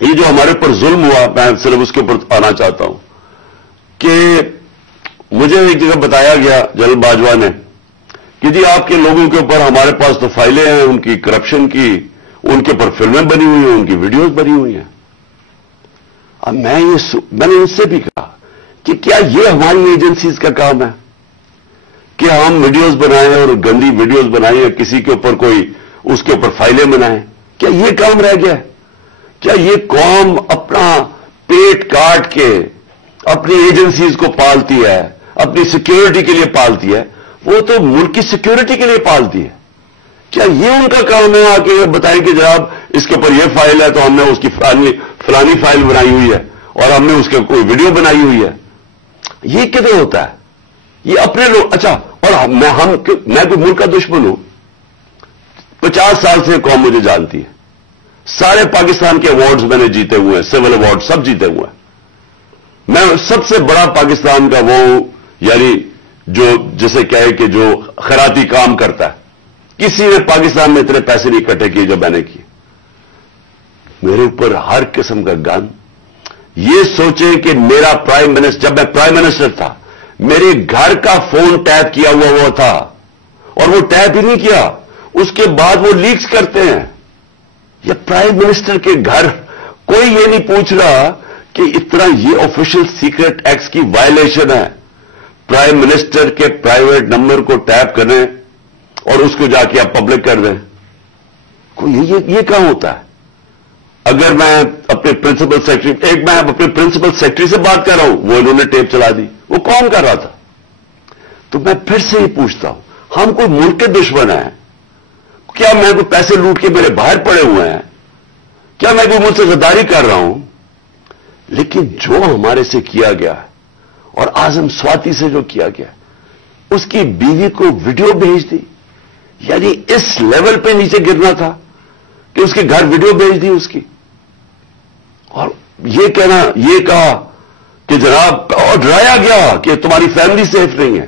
یہ جو ہمارے پر ظلم ہوا، میں صرف اس کے اوپر آنا چاہتا ہوں کہ مجھے ایک جگہ بتایا گیا جنرل باجوہ نے کہ جی آپ کے لوگوں کے اوپر ہمارے پاس تو فائلیں ہیں ان کی کرپشن کی، ان کے اوپر فلمیں بنی ہوئی ہیں، ان کی ویڈیوز بنی ہوئی ہیں. اب میں نے اس سے بھی کہا کہ کیا یہ ہماری ایجنسیز کا کام ہے کہ ہم ویڈیوز بنائیں اور گندی ویڈیوز بنائیں یا کسی کے اوپر کوئی اس کے اوپر فائلیں بنائیں؟ کیا یہ کام رہ گیا ہے؟ کیا یہ قوم اپنا پیٹ کاٹ کے اپنی ایجنسیز کو پالتی ہے، اپنی سیکیورٹی کے لیے پالتی ہے؟ وہ تو ملک کی سیکیورٹی کے لیے پالتی ہے. کیا یہ ان کا کام ہے آ کے بتائیں کہ جناب اس کے اوپر یہ فائل ہے تو ہم نے اس کی فلانی فائل بنائی ہوئی ہے اور ہم نے اس کے کوئی ویڈیو بنائی ہوئی ہے؟ یہ کدھر ہوتا ہے؟ یہ اپنے لوگ. اچھا، اور میں کوئی ملک کا دشمن ہوں؟ 50 سال سے قوم مجھے جانتی ہے، سارے پاکستان کے ایوارڈز میں نے جیتے ہوئے ہیں، سول ایوارڈ سب جیتے ہوئے ہیں. میں سب سے بڑا پاکستان کا وہ یعنی جو جسے کہے کہ جو خیراتی کام کرتا ہے. کسی نے پاکستان میں اتنے پیسے نہیں اکٹھے کیے جو میں نے کیے. میرے اوپر ہر قسم کا گن. یہ سوچیں کہ میرا پرائم منسٹر، جب میں پرائم منسٹر تھا، میرے گھر کا فون ٹیپ کیا ہوا تھا اور وہ ٹیپ ہی نہیں کیا، اس کے بعد وہ لیکس کرتے ہیں. یا پرائم منسٹر کے گھر کوئی یہ نہیں پوچھ رہا کہ اتنا یہ آفیشل سیکرٹ ایکٹ کی وائلیشن ہے. پرائم منسٹر کے پرائیویٹ نمبر کو ٹیپ کریں اور اس کو جا کے آپ پبلک کر دیں. یہ کہاں ہوتا ہے؟ اگر میں اپنے پرنسپل سیکرٹری میں اپنے پرنسپل سیکرٹری سے بات کر رہا ہوں، وہ انہوں نے ٹیپ چلا دی، وہ کون کر رہا تھا؟ تو میں پھر سے یہ پوچھتا ہوں، ہم کوئی ملک کے دشمن ہیں؟ کیا میں کوئی پیسے لوٹ کے میرے باہر پڑے ہوئے ہیں؟ کیا میں کوئی ملک سے غداری کر رہا ہوں؟ لیکن جو ہمارے سے کیا گیا ہے اور اعظم سواتی سے جو کیا گیا، اس کی بیوی کو ویڈیو بھیج دی. یعنی اس لیول پہ نیچے گرنا تھا کہ اس کے گھر ویڈیو بھیج دی اس کی. اور یہ کہا کہ جناب، اور ڈرایا گیا کہ تمہاری فیملی سیف نہیں ہے.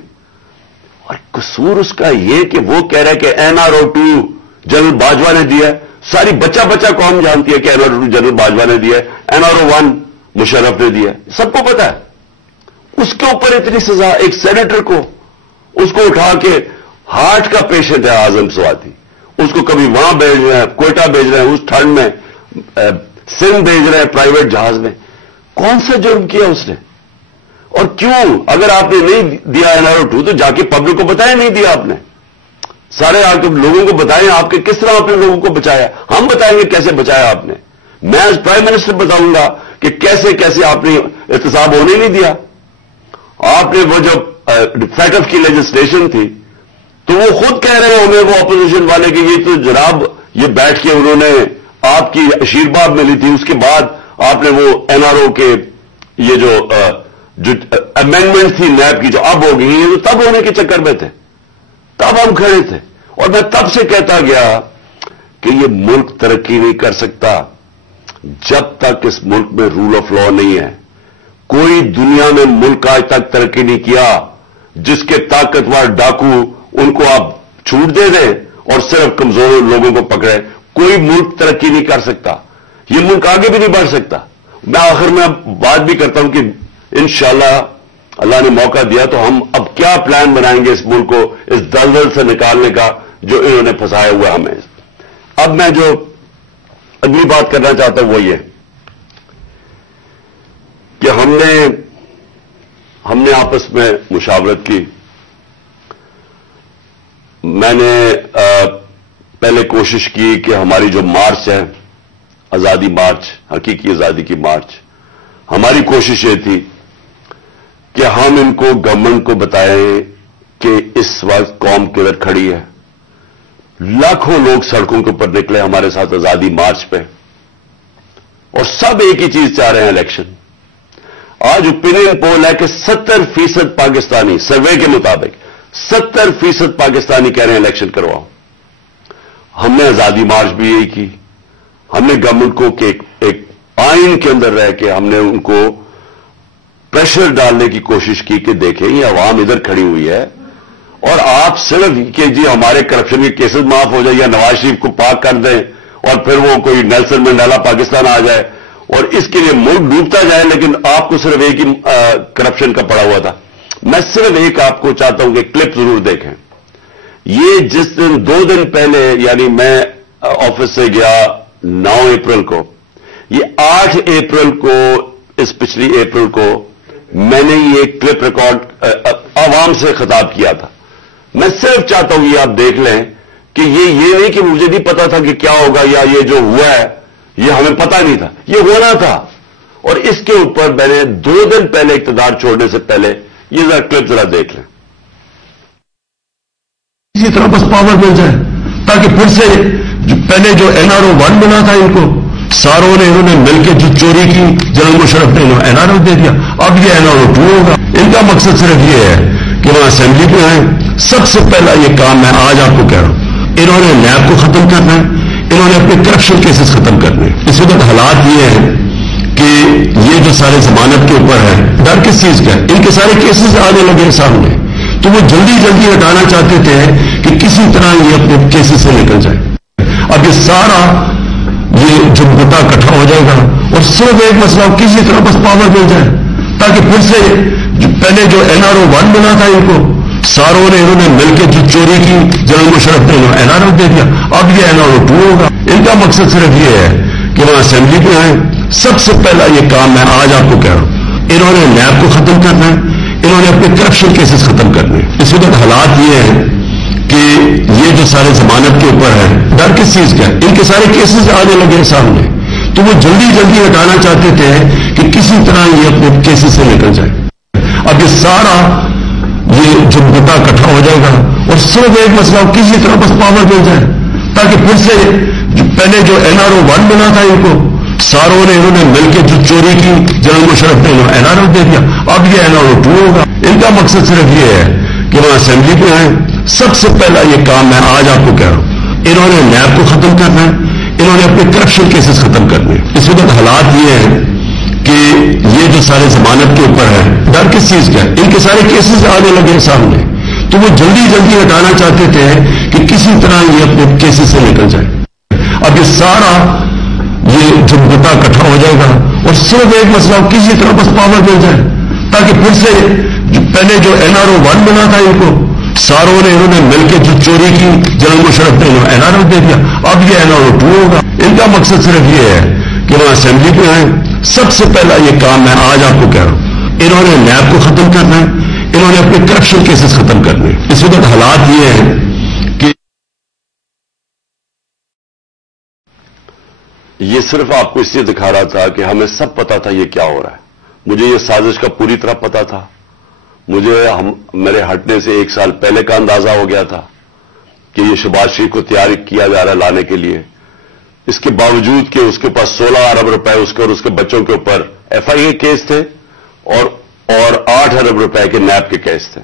اور قصور اس کا یہ کہ وہ کہہ رہا ہے کہ NRO2 جنرل باجوہ نے دیا ہے. ساری بچہ قوم جانتی ہے کہ NRO2 جنرل باجوہ نے دیا ہے، NRO1 مشرف نے دیا ہے، سب کو پتا ہے. اس کے اوپر اتنی سزا. ایک سینیٹر کو اس کو اٹھا کے، ہارٹ کا پیشنٹ ہے اعظم سواتی، اس کو کبھی وہاں بھیج رہے ہیں، کوئٹہ بھیج رہے ہیں، اس ٹھنڈ میں سندھ بھیج رہے ہیں پرائیویٹ جہاز میں. کون سا جرم کیا اس نے؟ اور کیوں؟ اگر آپ نے نہیں دیا NRO2 تو جا کے پبلک کو بتائیں نہیں دیا آپ نے. سارے آپ کے لوگوں کو بتائیں آپ کے کس طرح اپنے لوگوں کو بچایا. ہم بتائیں گے کیسے بچایا آپ نے. میں ایز پرائم منسٹر بتاؤں گا کہ کیسے آپ نے احتساب ہونے نہیں دیا. آپ نے وہ جو فیٹف کی لیجسلیشن تھی تو وہ خود کہہ رہے ہوں وہ اپوزیشن والے کہ یہ تو جناب یہ بیٹھ کے انہوں نے آپ کی آشیرواد ملی تھی، اس کے بعد آپ نے وہ NRO کے یہ جو امینڈمنٹ تھی نیب کی جو اب ہو گئی، یہ تو تب ہونے کے چکر میں تھے، تب ہم کھڑے تھے. اور میں تب سے کہتا گیا کہ یہ ملک ترقی نہیں کر سکتا جب تک اس ملک میں رول آف لا نہیں ہے. کوئی دنیا میں ملک آج تک ترقی نہیں کیا جس کے طاقتور ڈاکو ان کو آپ چھوٹ دے دیں اور صرف کمزور لوگوں کو پکڑے. کوئی ملک ترقی نہیں کر سکتا، یہ ملک آگے بھی نہیں بڑھ سکتا. میں آخر میں بات بھی کرتا ہوں کہ انشاءاللہ اللہ نے موقع دیا تو ہم اب کیا پلان بنائیں گے اس ملک کو اس دلدل سے نکالنے کا جو انہوں نے پھنسایا ہوا ہمیں. اب میں جو اگلی بات کرنا چاہتا ہوں وہ یہ کہ ہم نے آپس میں مشاورت کی. میں نے پہلے کوشش کی کہ ہماری جو مارچ ہے، آزادی مارچ، حقیقی آزادی کی مارچ، ہماری کوشش یہ تھی کہ ہم ان کو گورنمنٹ کو بتائیں کہ اس وقت قوم کدھر کھڑی ہے. لاکھوں لوگ سڑکوں کے اوپر نکلے ہمارے ساتھ آزادی مارچ پہ اور سب ایک ہی چیز چاہ رہے ہیں، الیکشن. آج اوپینین پول ہے کہ 70% پاکستانی، سروے کے مطابق 70% پاکستانی کہہ رہے ہیں الیکشن کرواؤ. ہم نے آزادی مارچ بھی یہی کی. ہم نے گورنمنٹ کو کہ ایک آئین کے اندر رہ کے ہم نے ان کو پریشر ڈالنے کی کوشش کی کہ دیکھیں یہ عوام ادھر کھڑی ہوئی ہے اور آپ صرف کہ جی ہمارے کرپشن کے کیسز معاف ہو جائے یا نواز شریف کو پاک کر دیں اور پھر وہ کوئی نیلسن منڈیلا پاکستان آ جائے اور اس کے لیے ملک ڈوبتا جائے، لیکن آپ کو صرف ایک ہی کرپشن کا پڑا ہوا تھا. میں صرف ایک آپ کو چاہتا ہوں کہ کلپ ضرور دیکھیں. یہ جس دن 2 دن پہلے، یعنی میں آفس سے گیا 9 اپریل کو، یہ 8 اپریل کو، اس پچھلی اپریل کو میں نے یہ کلپ ریکارڈ عوام سے خطاب کیا تھا. میں صرف چاہتا ہوں یہ آپ دیکھ لیں کہ یہ نہیں کہ مجھے نہیں پتا تھا کہ کیا ہوگا، یا یہ جو ہوا ہے یہ ہمیں پتا نہیں تھا، یہ ہونا تھا. اور اس کے اوپر میں نے 2 دن پہلے اقتدار چھوڑنے سے پہلے یہ ذرا کلپ ذرا دیکھ لیں. اسی طرح بس پاور مل جائے تاکہ پھر سے پہلے جو NRO 1 بنا تھا ان کو ساروں نے انہوں نے مل کے جو چوری کی، جنرل مشرف نے NRO دے دیا، اب یہ NRO 2 ہوگا. ان کا مقصد صرف یہ ہے کہ وہاں اسمبلی پہ آئیں. سب سے پہلا یہ کام میں آج آپ کو کہہ رہا ہوں، انہوں نے نیب کو ختم کرنا ہے، انہوں نے اپنے کرپشن کیسز ختم کرنے. اس وقت حالات یہ ہیں کہ یہ جو سارے ضمانت کے اوپر ہے، ڈر کس چیز کا ہے؟ ان کے سارے کیسز آنے لگے سامنے، تو وہ جلدی ہٹانا چاہتے تھے کہ کسی طرح یہ اپنے کیسز سے نکل جائے. اب یہ سارا یہ جھمگٹا اکٹھا ہو جائے گا اور صرف ایک مسئلہ کسی طرح بس پاور مل جائے تاکہ پھر سے پہلے جو NRO 1 بنا تھا ان کو ساروں نے انہوں نے مل کے جو چوری کی، جنرل مشرف نے NRO دے دیا، اب یہ NRO 2 ہوگا. ان کا مقصد صرف یہ ہے کہ وہاں اسمبلی پہ آئیں. سب سے پہلا یہ کام میں آج آپ کو کہہ رہا ہوں، انہوں نے نیب کو ختم کرنا ہے، انہوں نے اپنے کرپشن کیسز ختم کرنے. اس وقت حالات یہ ہیں کہ یہ جو سارے ضمانت کے اوپر ہے، ڈر کس چیز کا ہے؟ ان کے سارے کیسز آنے لگے سامنے، تو وہ جلدی ہٹانا چاہتے تھے کہ کسی طرح یہ اپنے کیسز سے نکل جائے. اب یہ سارا یہ جھمگٹا اکٹھا ہو جائے گا اور صرف ایک مسئلہ کسی طرح بس پاور مل جائے تاکہ پھر سے پہلے جو NRO 1 بنا تھا ان کو ساروں نے انہوں نے مل کے جو چوری کی، جنرل مشرف نے NRO دے دیا، اب یہ NRO 2 ہوگا. ان کا مقصد صرف یہ ہے کہ وہاں اسمبلی پہ آئیں. سب سے پہلا یہ کام میں آج آپ کو کہہ رہا ہوں، انہوں نے نیب کو ختم کرنا ہے، انہوں نے اپنے کرپشن کیسز ختم کرنے. اس وقت حالات یہ ہیں کہ یہ جو سارے ضمانت کے اوپر ہے، ڈر کس چیز کا ہے؟ ان کے سارے کیسز آنے لگے سامنے، تو وہ جلدی ہٹانا چاہتے تھے کہ کسی طرح یہ اپنے کیسز سے نکل جائے. اب یہ سارا یہ جھمگٹا اکٹھا ہو جائے گا اور صرف ایک مسئلہ کسی طرح بس پاور مل جائے تاکہ پھر سے پہلے جو NRO 1 بنا تھا ان کو ساروں نے انہوں نے مل کے جو چوری کی، جنرل مشرف نے NRO دے دیا، اب یہ NRO 2 ہوگا. ان کا مقصد صرف یہ ہے کہ وہاں اسمبلی پہ آئیں. سب سے پہلا یہ کام میں آج آپ کو کہہ رہا ہوں، انہوں نے نیب کو ختم کرنا ہے، انہوں نے اپنے کرپشن کیسز ختم کرنے. اس وقت حالات یہ ہیں کہ یہ صرف آپ کو اس لیے دکھا رہا تھا کہ ہمیں سب پتا تھا یہ کیا ہو رہا ہے. مجھے یہ سازش کا پوری طرح پتا تھا. مجھے میرے ہٹنے سے 1 سال پہلے کا اندازہ ہو گیا تھا کہ یہ شہباز شریف کو تیار کیا جا رہا ہے لانے کے لیے. اس کے باوجود کہ اس کے پاس 16 ارب روپے اس کے اور اس کے بچوں کے اوپر FIA کیس تھے اور 8 ارب روپے کے نیب کے کیس تھے.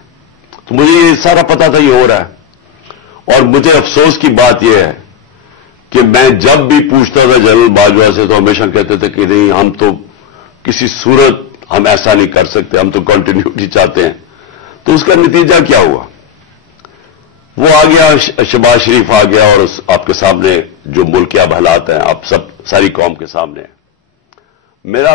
تو مجھے یہ سارا پتا تھا یہ ہو رہا ہے. اور مجھے افسوس کی بات یہ ہے کہ میں جب بھی پوچھتا تھا جنرل باجوہ سے تو ہمیشہ کہتے تھے کہ نہیں، ہم تو کسی صورت ہم ایسا نہیں کر سکتے، ہم تو کنٹینیوٹی چاہتے ہیں. تو اس کا نتیجہ کیا ہوا؟ وہ آ گیا، شہباز شریف آ گیا، اور آپ کے سامنے جو ملک کے اب حالات ہیں، آپ سب ساری قوم کے سامنے. میرا